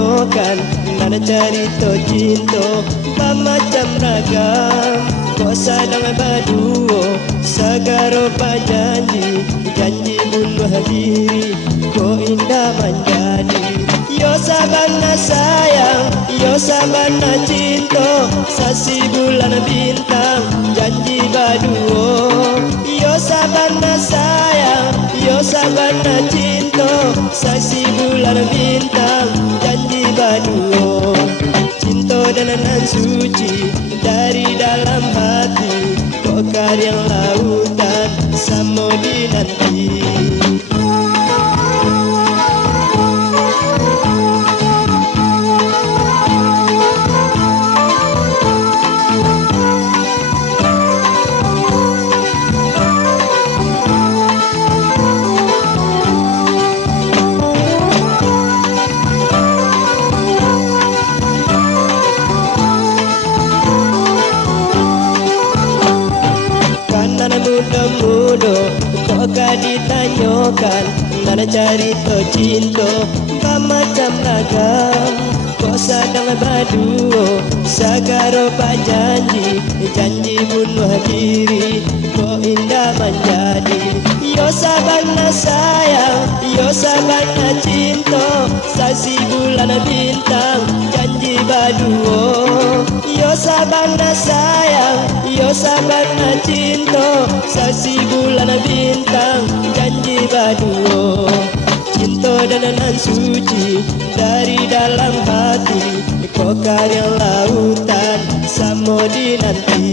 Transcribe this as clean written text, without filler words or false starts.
ditanyakan, mana cerita cinta bermacam ragam. Kok sadang berduo segala janji, janji bunuh diri, kok indah menjadi. Yo sabana sayang, yo sabana cinta, sasi bulan bintang, janji berduo. Yo sabana sayang, yo sabana cinta, sasi bulan bintang, janji berduo. Cinta dan suci dari dalam hati, kok karyang lautan sama dinanti. Muda-muda kok ditanyakan, mana cerita cinta bermacam ragam. Kok sadang berduo segala janji, janji bunuh diri, kok indah menjadi. Yo sabana sayang, yo sabana cinta, sasi bulan bintang, janji berduo. Yo sabana sayang, yo sabana cinta, sasi bulan bintang, janji berduo. Cinta dan suci dari dalam hati, kok karyang lautan sama dinanti.